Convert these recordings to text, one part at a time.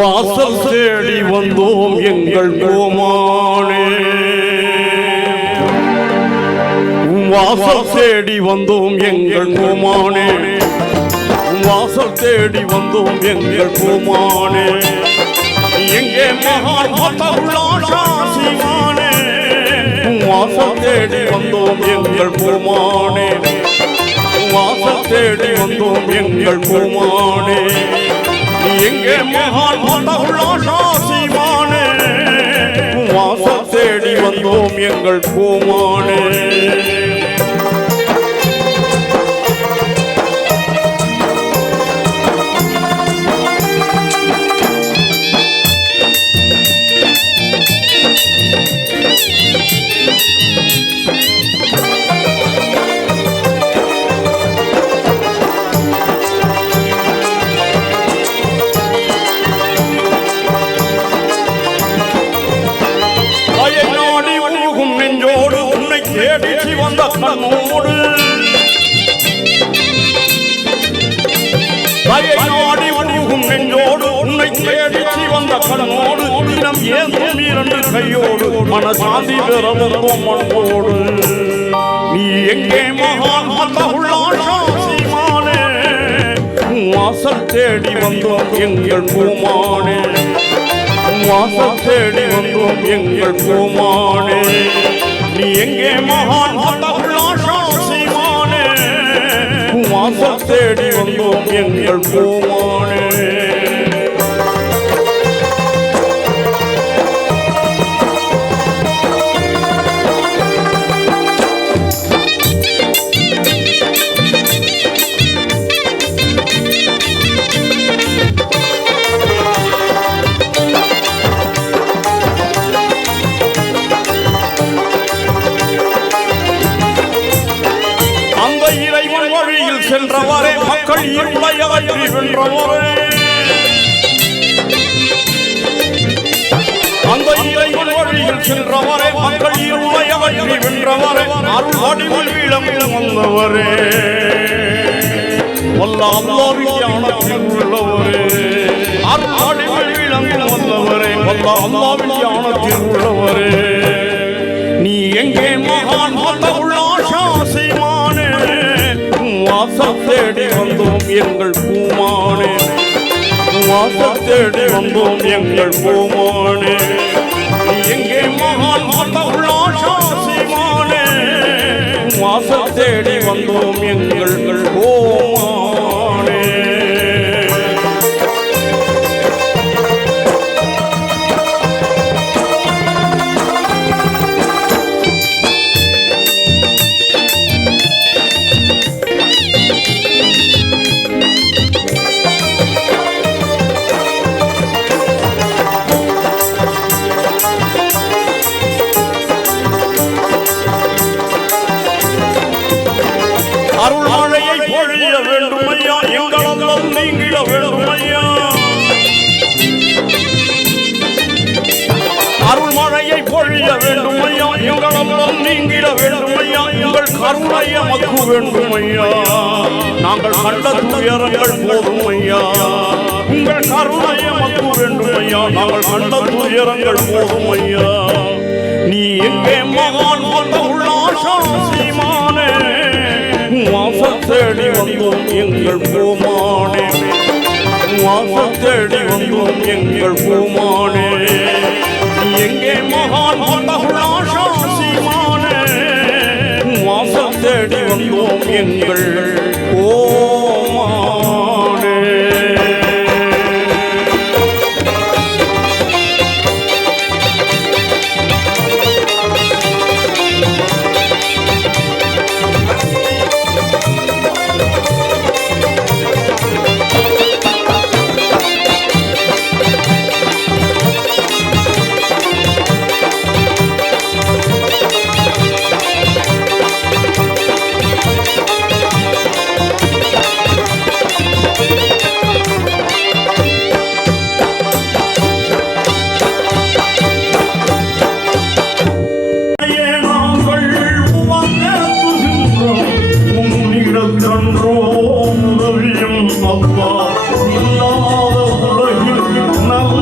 வாசல் தேடி வந்தோம் எங்கள் கோமானே, வாசல் தேடி வந்தோம் எங்கள் கோமானே, வாசல் தேடி வந்தோம் எங்கள் கோமானே. எங்கே மகான் மத்தவுள்ளாஷா சிவானே, வாசல் தேடி வந்தோம் எங்கள் கோமானே, வாசல் தேடி வந்தோம் எங்கள் கோமானே. எங்கே மகான் மத்தவுள்ளாஷா சிவானே, வாசல் தேடி வந்தோம் எங்கள் கோமானே. தேடி வந்த கண்ணோடு நாடி உருகும் நெஞ்சோடு உன்னை தேடி வந்த கண்ணோடு தினம் ஏந்தும் இரண்டு கையோடு மனசாந்தி பெறவும் மனோடு. நீ எங்கே மகான் மத்தவுள்ளாஷா சிவானே, வாசல் தேடி வந்தோம் எங்கள் கோமானே, வாசல் தேடி வந்தோம் எங்கள் கோமானே. நீ எங்கே மகான் மத்தவுள்ளாஷா சிவானே, வாசல் தேடி வந்தோம் எங்கள் கோமானே. சென்றவரே மக்கள் இருளை அகற்றி வென்றவரே, அந்த இறைவன் வழியில் சென்றவரே மக்கள் இருளை அகற்றி வென்றவரே, அருள் வடிவில் விளங்கு வந்தவரே, வல்ல அல்லாஹ்வின் ஞானத்தில் உள்ளவரே, அருள் வடிவில் விளங்கு வந்தவரே, வல்ல அல்லாஹ்வின் ஞானத்தில் உள்ளவரே. நீ எங்கே மகான் மத்தவுள்ளாஷா சிவானே, வாசல் தேடி வந்தோம் எங்கள் கோமானே, வாசல் தேடி வந்தோம் எங்கள் கோமானே. எங்கே மகான் மத்தவுள்ளாஷா சிவானே, வாசல் தேடி வந்தோம் எங்கள் கோமானே. அருள்மழையை பொழிய வேண்டும் ஐயா, எங்களெல்லாம் நீங்கிட வேண்டும் ஐயா, அருள்மழையை பொழிய வேண்டும் ஐயா, எங்களெல்லாம் நீங்கிட வேண்டும் ஐயா, எங்கள் கருணைய மக்கு வேண்டும் ஐயா, நாங்கள் கண்ட துயரங்கள் போதும் ஐயா, உங்கள் கருணைய மக்கு வேண்டும் ஐயா, நாங்கள் கண்ட துயரங்கள் போதும் ஐயா. நீ எங்கே மகான் மத்தவுள்ளாஷா சிவானே, வாசல் தேடி வந்தோம் எங்கள் கோமானே, வாசல் தேடி வந்தோம் எங்கள் கோமானே. எங்கே மகான் மத்தவுள்ளாஷா சிவானே, வாசல் தேடி வந்தோம் எங்கள் கோமானே. Allah, illaத உலகில் நல்ல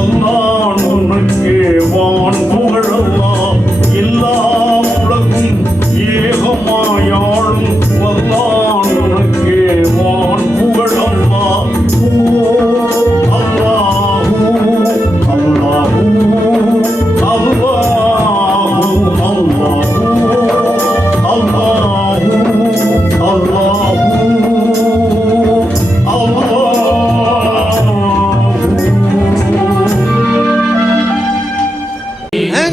அல்லாஹ் உனக்கே வான் புகழல்லாஹ் எல்லா உலகும் ஏகமாயாளும் அல்லாஹ் உனக்கே வான் புகழல்லாஹ் அல்லாஹு அல்லாஹு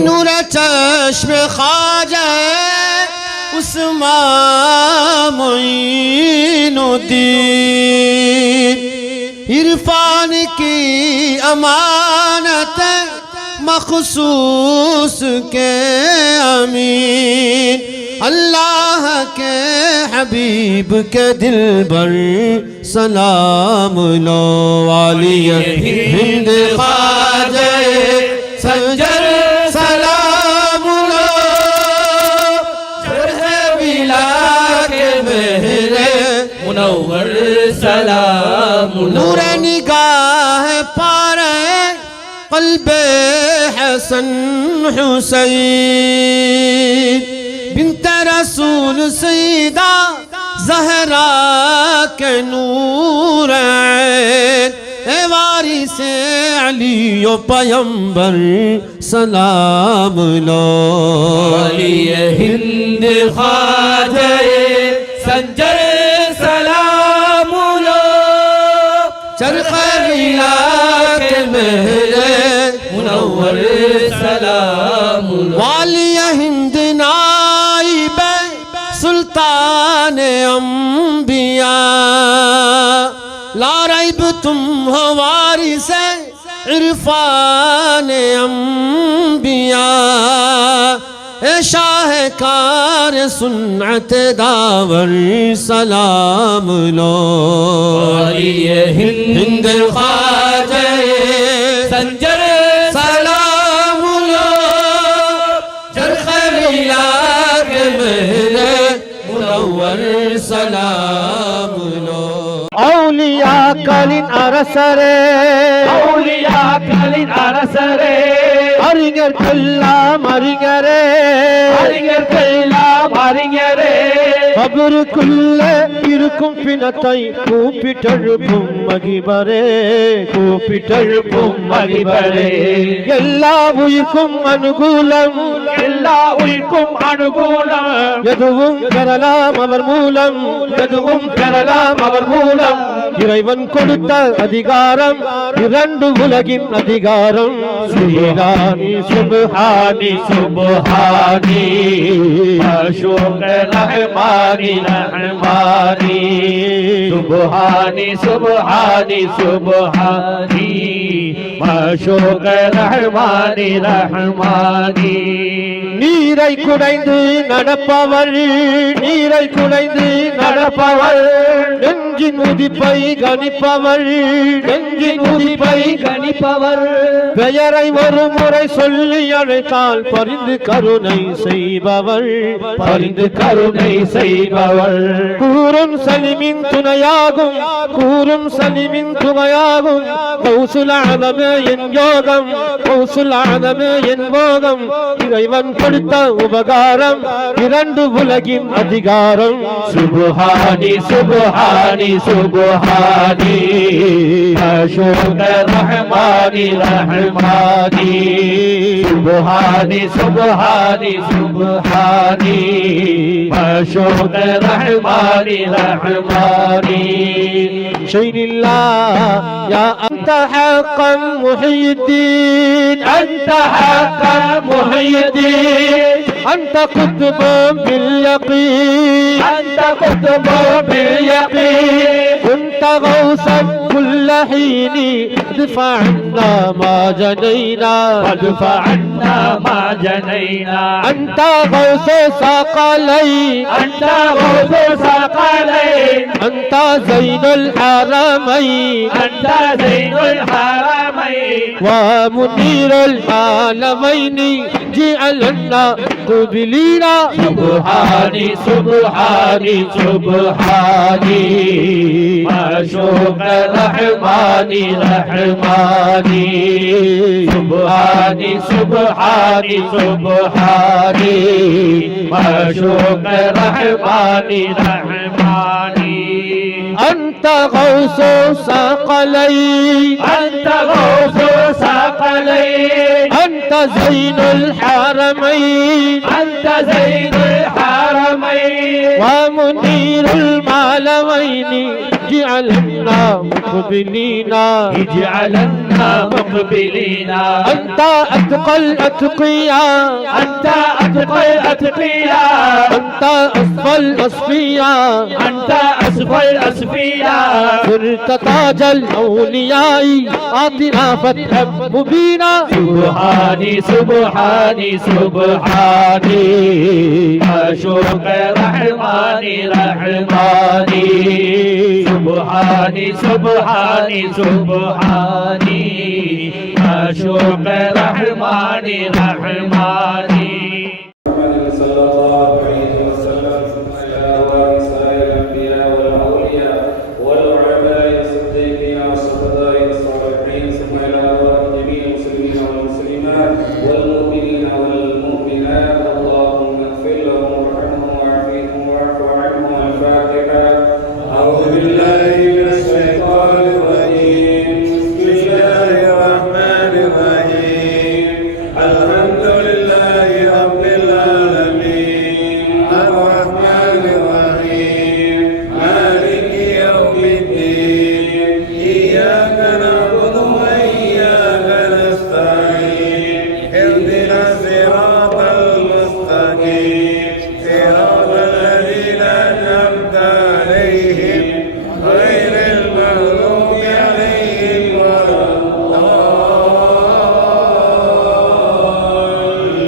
नूर चश्म ख्वाजा उस्मान मोइनुद्दीन इरफान की अमानत मखसूस के अमीन अल्लाह के हबीब के दिल पर सलाम लो वाली हिंद ख्वाजा संजर सलाम लो जरह बिला के मेरे मुनव्वर सलाम लो नूर निगाह पारे क़ल्बे हसन हुसैन बिन्त रसूल सैयदा ज़हरा के नूर ऐन ए वारिस अली ओ पैगंबर सलाम लो अली हिंद ख्वाजा संजर सलाम लो चरख मिला के मेरे मुनव्वर सलाम लो वाली हिंद नाइब सुल्तान अंबिया ला रैब तुम हो वारिस इरफान अंबिया ए शाहकार सुन्नत दावर सलाम लो ये हिंद ख्वाजा संजर सलाम लो जरख मिला के मेरे मुनव्वर सलाम लो औलिया कलिन அரசரே औलिया कलिन அரசரே அறிஞர் கல்லாம் அறிஞரே அறிஞர் கல்லாம் அறிஞரே கபருக்குள்ள இருக்கும் பிணத்தை கூப்பிட்டெழுப்பும் மகிபரே கூப்பிட்டெழுப்பும் மகிபரே எல்லா உயிர்க்கும் அனுகூலம் எல்லா உயிர்க்கும் அனுகூலம் எதுவும் பெறலாம் அவர் மூலம் எதுவும் பெறலாம் அவர் மூலம் இறைவன் கொடுத்த அதிகாரம் இரண்டு உலகின் அதிகாரம் சுபஹானி சுபஹானி சுபஹானி அஷோக ரஹ்மானி ரஹ்மானி சுபஹானி சுபஹானி சுபஹானி அஷோக ரஹ்மானி ரஹ்மானி நீரை குடைந்து நடப்பவர் நீரை குடைந்து நடப்பவர் நெஞ்சின் உதிப்பை கணிப்பவர் நெஞ்சின் உதிப்பை கணிப்பவர் பெயரை ஒரு முறை சொல்லி அழைத்தால் பரிந்து கருணை செய்பவர் பரிந்து கருணை செய்பவர் கூறும் சலிமின் துணையாகும் கூறும் சலிமின் துணையாகும் கௌசுல் ஆதமே என் யோகம் கௌசுல் ஆதமே என் போகம் இறைவன் கொடுத்த உபகாரம் இரண்டு உலகின் அதிகாரம் சுபஹானி சுபஹானி சுபஹானி அஷோக ரஹ்மானி ரஹ்மானி சுபஹானி சுபஹானி சுபஹானி அஷோக ரஹ்மானி ரஹ்மானி ஷைனில்லாஹ் யா அன்த ஹக்கன் முஹியுத்தீன் அன்த ஹக்கன் முஹியுத்தீன் أنت قطب باليقين أنت قطب باليقين كنت غوثا كل حين ادفع عنا ما جنينا ادفع عنا ما جنينا أنت غوث ثقلين أنت غوث ثقلين أنت زين الحرمين أنت زين الحرمين ومنير العالمين جعلنا قبلنا. سبحاني سبحاني سبحاني معشوق رحماني رحماني سبحاني سبحاني سبحاني معشوق رحماني رحماني أنت غوث ثقلين أنت غوث ثقلين أنت زين الحرمين أنت زين الحرمين ومنير المعلمين اجعلنا مقبلين اجعلنا مقبلين أنت أتقى الأتقياء أنت أتقى الأتقياء أنت أصفى الأصفياء أنت أصفى الأصفياء صرت تاج الأولياء أعطنا فتحا مبينا سبحاني سبحاني سبحاني معشوق رحماني رحماني سبحاني سبحاني سبحاني معشوق رحماني رحماني صلى الله عليه وسلم على ورثاء الانبياء والاولياء والعلماء الصديقين والشهداء الصالحين ثم الى جميع المسلمين والمسلمات والمؤمنين والمؤمنات اللهم اغفر لهم وارحمهم وعافهم واعف عنهم. الفاتحه. اعوذ بالله من الشيطان الرجيم. بسم الله الرحمن الرحيم. الحمد لله رب العالمين الرحمن الرحيم مالك يوم الدين إياك نعبد وإياك نستعين اهدنا الصراط المستقيم صراط الذين أنعمت عليهم غير المغضوب عليهم ولا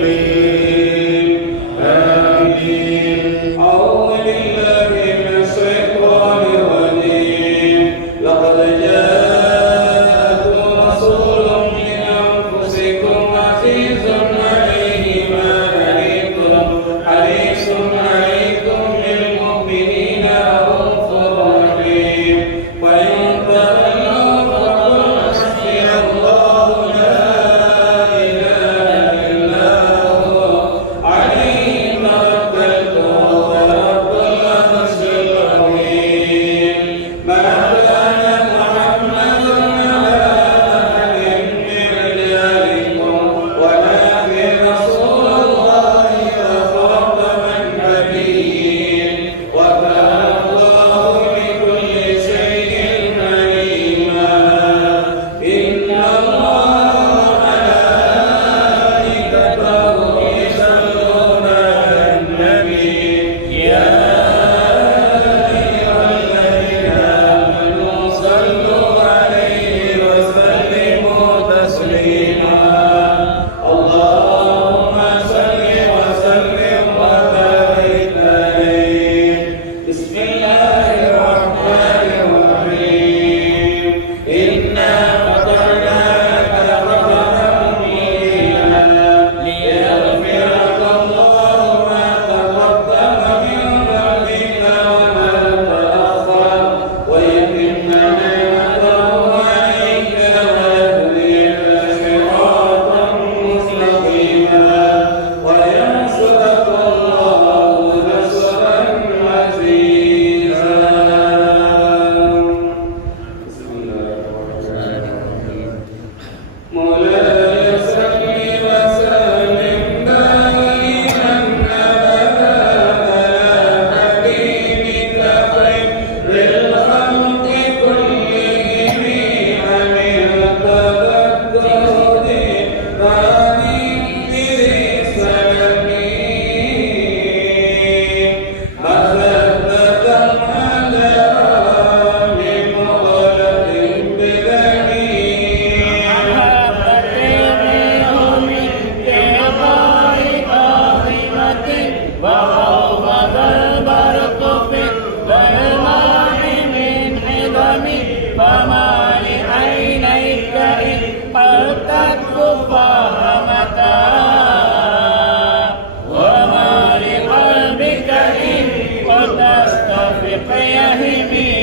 الضالين. آمين. أعوذ بالله من الشيطان الرجيم. لقد جاءكم رسول من أنفسكم عزيز عليه ما عنتم حريص عليكم بالمؤمنين رؤوف رحيم. وإن تولوا فقل حسبي الله لا إله إلا هو عليه توكلت وهو رب العرش العظيم. ما كان محمد على أحد من رجالكم ولكن رسول الله وخاتم النبيين وكان الله بكل شيء عليما. إن الله وملائكته يصلون على النبي يا أيها الذين آمنوا صلوا عليه وسلموا تسليما. اللهم صل وسلم وبارك عليه. بسم الله الرحمن الرحيم. إنا فتحنا لك فتحا مبينا ليغفر لك الله ما تقدم من ذنبك وما تأخر ويتم نعمته عليك ويهديك صراطا مستقيما وينصرك الله نصرا عزيزا. بسم الله الرحمن الرحيم. مولاي صل وسلم دائما أبدا على حبيبك خير الخلق كلهم. عملت بالدود ثاني برسالين أخذت على من غلط بدنين وغوغ البرق في الظلماء من حضم فما لعينيك إن قلت فهمتا وما لقلبك إن قلت استفق يهمي.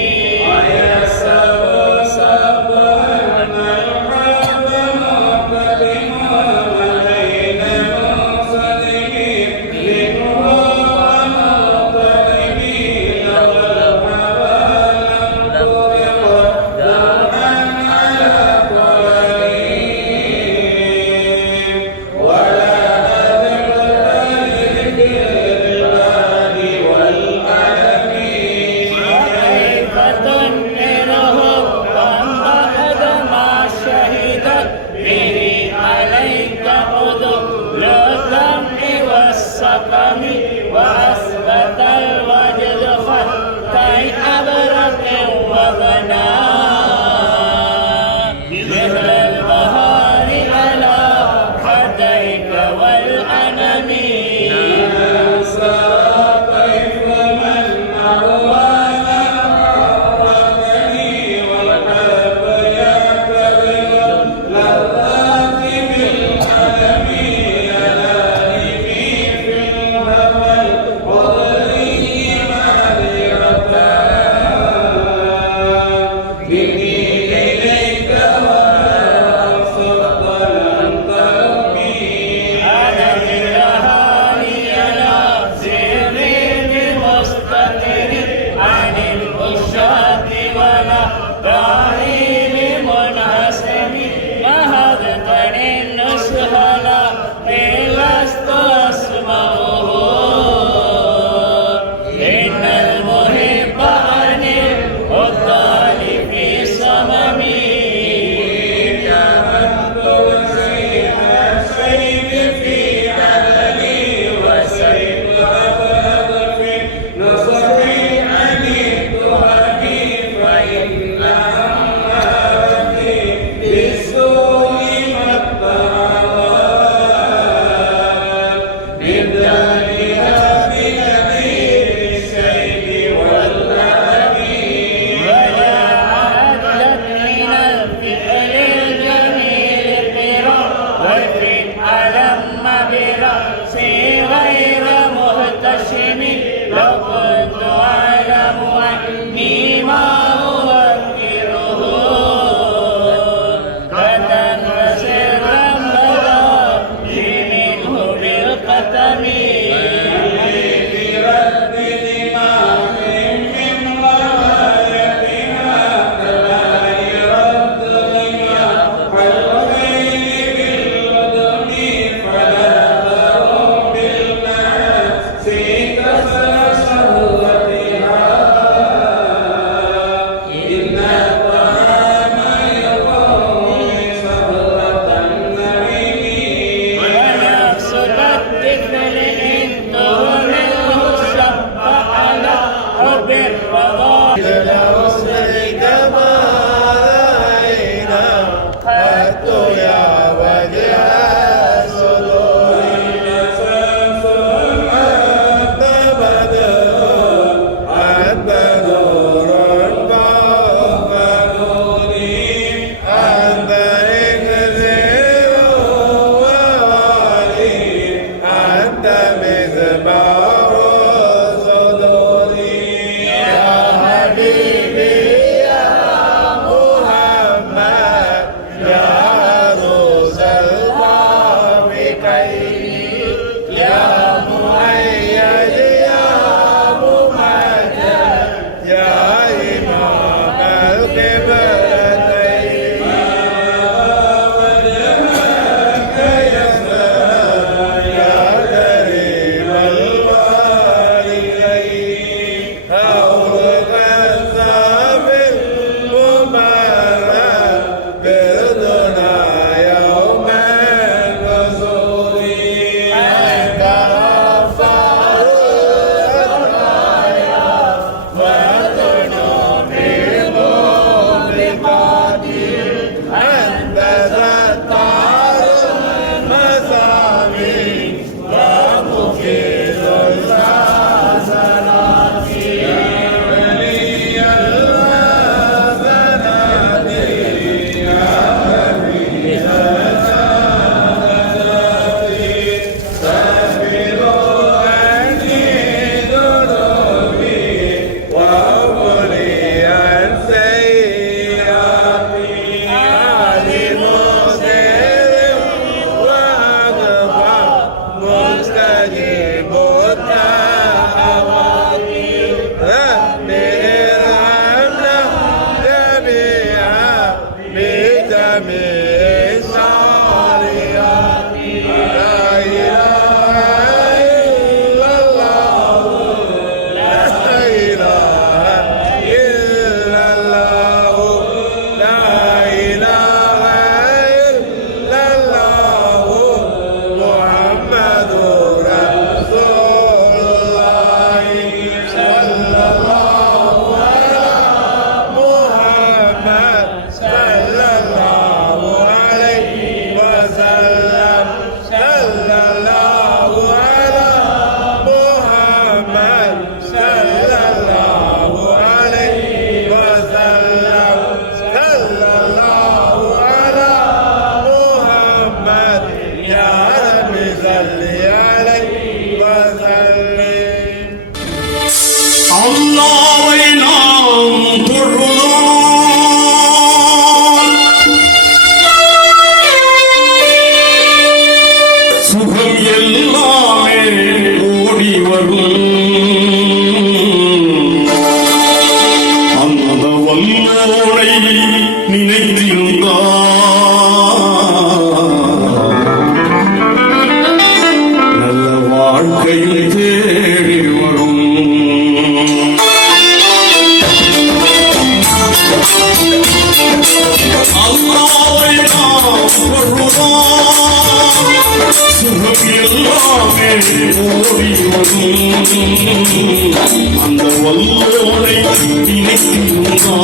சுகம் எல்லாமே ஓடி வரும் அந்த வல்லோரை நினைத்திருந்தார்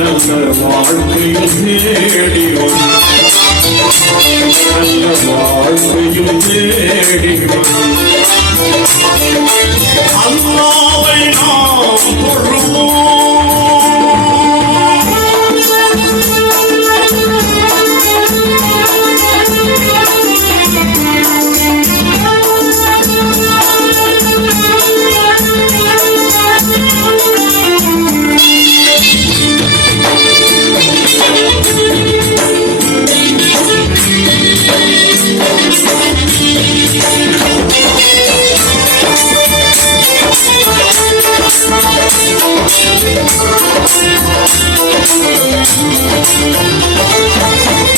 நல்ல வாழ்க்கையும் தேடி வரும் நல்ல வாழ்க்கையும் தேடி வரும் அல்லாஹ்வை நாம் தொழுவோம்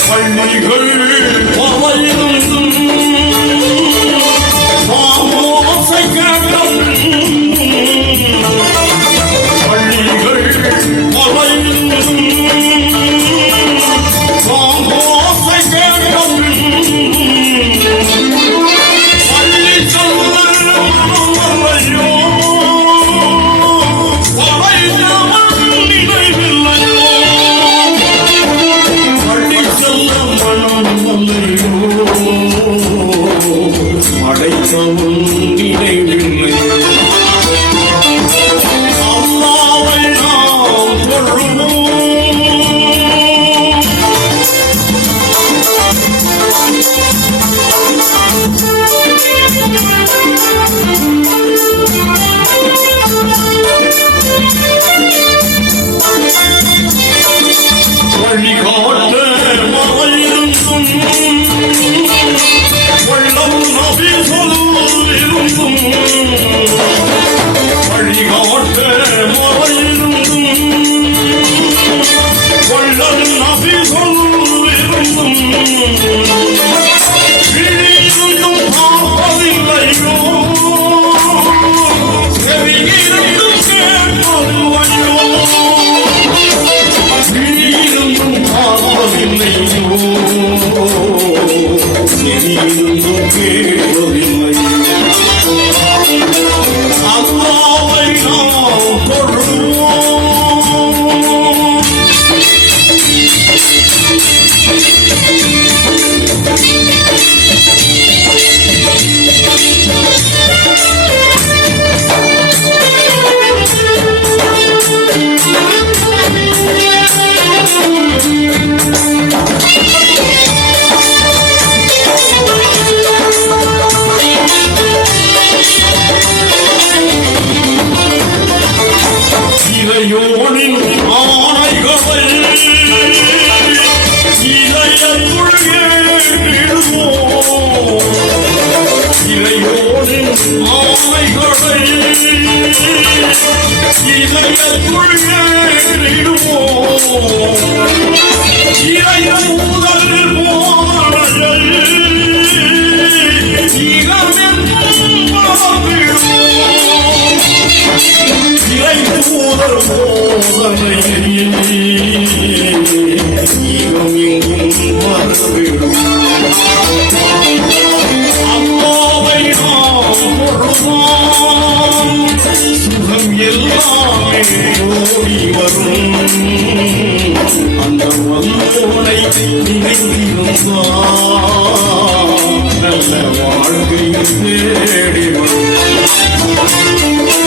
பள்ளிகள் பலையிருந்தும் மாமோசை கேட்டும் பள்ளிகள் பலையிருந்தும் மாமோசை கேட்டும் பள்ளி சொல்ல மனமல்லையோ பலையவன் நினைவில்லையோ அடைத்தவும் நினைவில்லை அல்லாஹ்வை நாம் தொழுவோம் வழிகாட்ட மறையிருந்தும் வள்ளம் நபி சொல்லிருந்தும் வழிகாட்ட மறையிருந்தும் வள்ளம் நபி சொல்லிருந்தும் விழியிருந்தும் பார்ப்பதில்லையோ செவியிருந்தும் கேட்பதுவையோ விழியிருந்தும் பார்ப்பதில்லையோ செவியிருந்தும் கேட்பதில்லையோ அல்லாஹ்வை நாம் தொழுவோம் இறையோனின் ஆணைகளை இதயத்துள் ஏற்றிடுவோம் இறையோனின் ஆணைகளை இதயத்துள் ஏற்றிடுவோம் இறையூதல் போதனையை இகமெங்கும் பரப்பிடுவோம் இறையூதல் போதனையை இகமெங்கும் பரப்பிடுவோம் அல்லாஹ்வை நாம் தொழுவோம் சுகம் எல்லாமே ஓடி வரும் அந்த வல்லோனை நினைத்திருந்தார் நல்ல வாழ்க்கையும் தேடி வரும்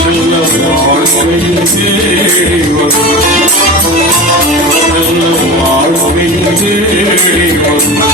நல்ல வாழ்க்கையும் தேடி வரும் நல்ல வாழ்க்கையும் தேடி வரும்